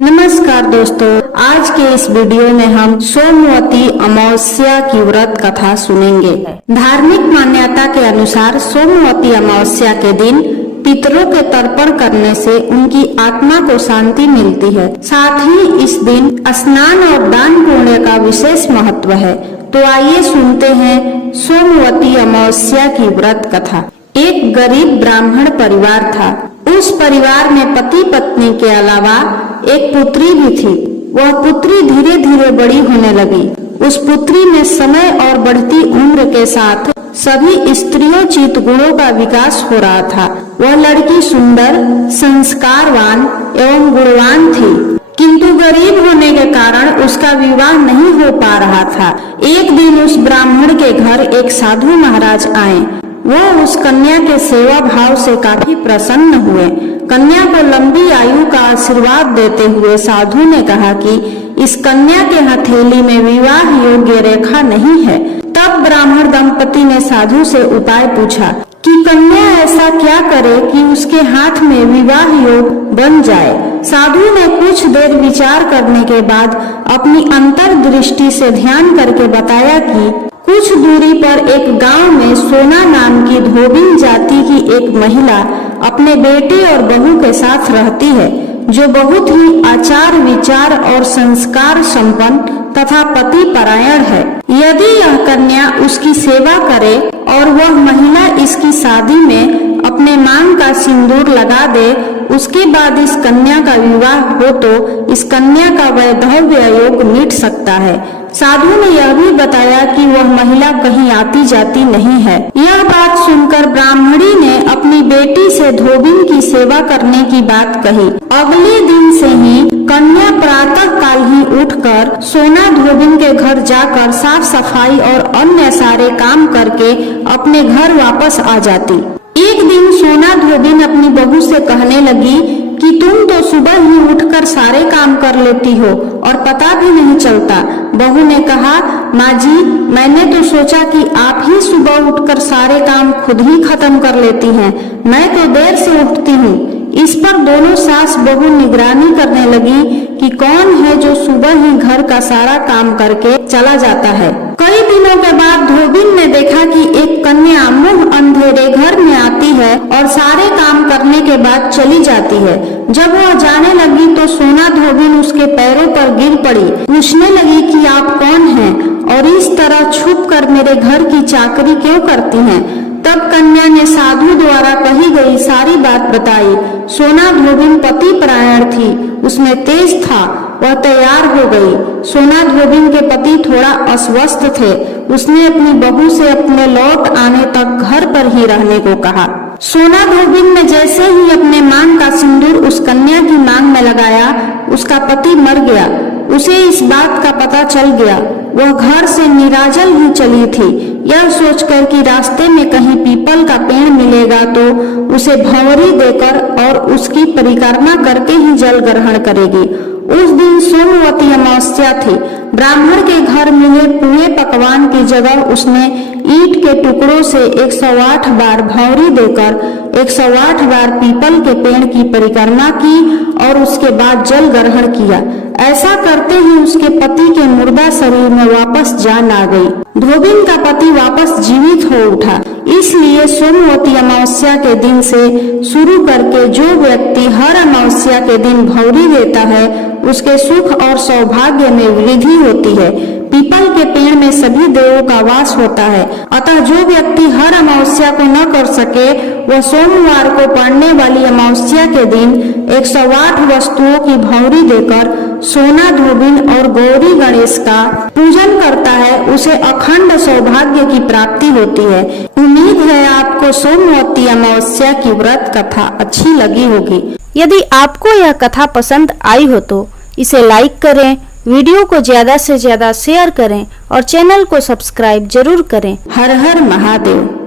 नमस्कार दोस्तों, आज के इस वीडियो में हम सोमवती अमावस्या की व्रत कथा सुनेंगे। धार्मिक मान्यता के अनुसार सोमवती अमावस्या के दिन पितरों के तर्पण करने से उनकी आत्मा को शांति मिलती है। साथ ही इस दिन स्नान और दान पुण्य का विशेष महत्व है। तो आइए सुनते हैं सोमवती अमावस्या की व्रत कथा। एक गरीब ब्राह्मण परिवार था। उस परिवार में पति पत्नी के अलावा एक पुत्री भी थी। वह पुत्री धीरे धीरे बड़ी होने लगी। उस पुत्री में समय और बढ़ती उम्र के साथ सभी स्त्रियोचित गुणों का विकास हो रहा था। वह लड़की सुंदर, संस्कारवान एवं गुणवान थी, किंतु गरीब होने के कारण उसका विवाह नहीं हो पा रहा था। एक दिन उस ब्राह्मण के घर एक साधु महाराज आए। वो उस कन्या के सेवा भाव से काफी प्रसन्न हुए। कन्या को लंबी आयु का आशीर्वाद देते हुए साधु ने कहा कि इस कन्या के हथेली में विवाह योग्य रेखा नहीं है। तब ब्राह्मण दंपति ने साधु से उपाय पूछा कि कन्या ऐसा क्या करे कि उसके हाथ में विवाह योग बन जाए। साधु ने कुछ देर विचार करने के बाद अपनी अंतर्दृष्टि से ध्यान करके बताया कि कुछ दूरी पर एक गांव में सोना नाम की धोबिन जाति की एक महिला अपने बेटे और बहू के साथ रहती है, जो बहुत ही आचार विचार और संस्कार संपन्न तथा पति परायण है। यदि यह कन्या उसकी सेवा करे और वह महिला इसकी शादी में अपने मांग का सिंदूर लगा दे, उसके बाद इस कन्या का विवाह हो तो इस कन्या का वैधव्य योग मिट सकता है। साधु ने यह भी बताया कि वह महिला कहीं आती जाती नहीं है। यह बात सुनकर ब्राह्मणी ने अपनी बेटी से धोबिन की सेवा करने की बात कही। अगले दिन से ही कन्या प्रातः काल ही उठकर सोना धोबिन के घर जाकर साफ सफाई और अन्य सारे काम करके अपने घर वापस आ जाती। एक दिन सोना धोबिन अपनी बहू से कहने लगी कि तुम तो सुबह ही उठकर सारे काम कर लेती हो और पता भी नहीं चलता। बहू ने कहा, माँ जी, मैंने तो सोचा कि आप ही सुबह उठकर सारे काम खुद ही खत्म कर लेती हैं। मैं तो देर से उठती हूँ। इस पर दोनों सास बहू निगरानी करने लगी कि कौन है जो सुबह ही घर का सारा काम करके चला जाता है। कई दिनों के बाद धोबिन ने देखा कि एक कन्या मुंह अंधेरे घर में आती है और सारे काम करने के बाद चली जाती है। जब वह जाने लगी तो सोना धोबिन उसके पैरों पर गिर पड़ी। पूछने लगी कि आप कौन हैं और इस तरह छुप कर मेरे घर की चाकरी क्यों करती हैं। तब कन्या ने साधु द्वारा कही गई सारी बात बताई। सोना धोबिन पति परायण थी, उसमें तेज था। वह तैयार हो गई। सोना धोबिन के पति थोड़ा अस्वस्थ थे। उसने अपनी बहू से अपने लौट आने तक घर पर ही रहने को कहा। सोना धोबिन ने जैसे ही अपने मांग का सिंदूर उस कन्या की मांग में लगाया, उसका पति मर गया। उसे इस बात का पता चल गया। वह घर से निराजल ही चली थी। यह सोचकर कि रास्ते में कहीं पीपल का पेड़ मिलेगा तो उसे भंवरी देकर और उसकी परिक्रमा करके ही जल ग्रहण करेगी। उस दिन सोमवती अमावस्या थी। ब्राह्मण के घर मिले पूरे पकवान की जगह उसने ईंट के टुकड़ों से 108 बार भंवरी देकर 108 बार पीपल के पेड़ की परिक्रमा की और उसके बाद जल ग्रहण किया। ऐसा करते ही उसके पति के मुर्दा शरीर में वापस जान आ गई। धोबिन का पति वापस जीवित हो उठा। इसलिए सोमवती अमावस्या के दिन से शुरू करके जो व्यक्ति हर अमावस्या के दिन भंवरी देता है, उसके सुख और सौभाग्य में वृद्धि होती है। पीपल के पेड़ में सभी देवों का वास होता है। अतः जो व्यक्ति हर अमावस्या को न कर सके, वह सोमवार को पड़ने वाली अमावस्या के दिन 108 वस्तुओं की भंवरी देकर सोना धोबिन और गौरी गणेश का पूजन करता है, उसे अखंड सौभाग्य की प्राप्ति होती है। उम्मीद है आपको सोमवती अमावस्या की व्रत कथा अच्छी लगी होगी। यदि आपको यह कथा पसंद आई हो तो इसे लाइक करें, वीडियो को ज्यादा से ज्यादा शेयर करें और चैनल को सब्सक्राइब जरूर करें। हर हर महादेव।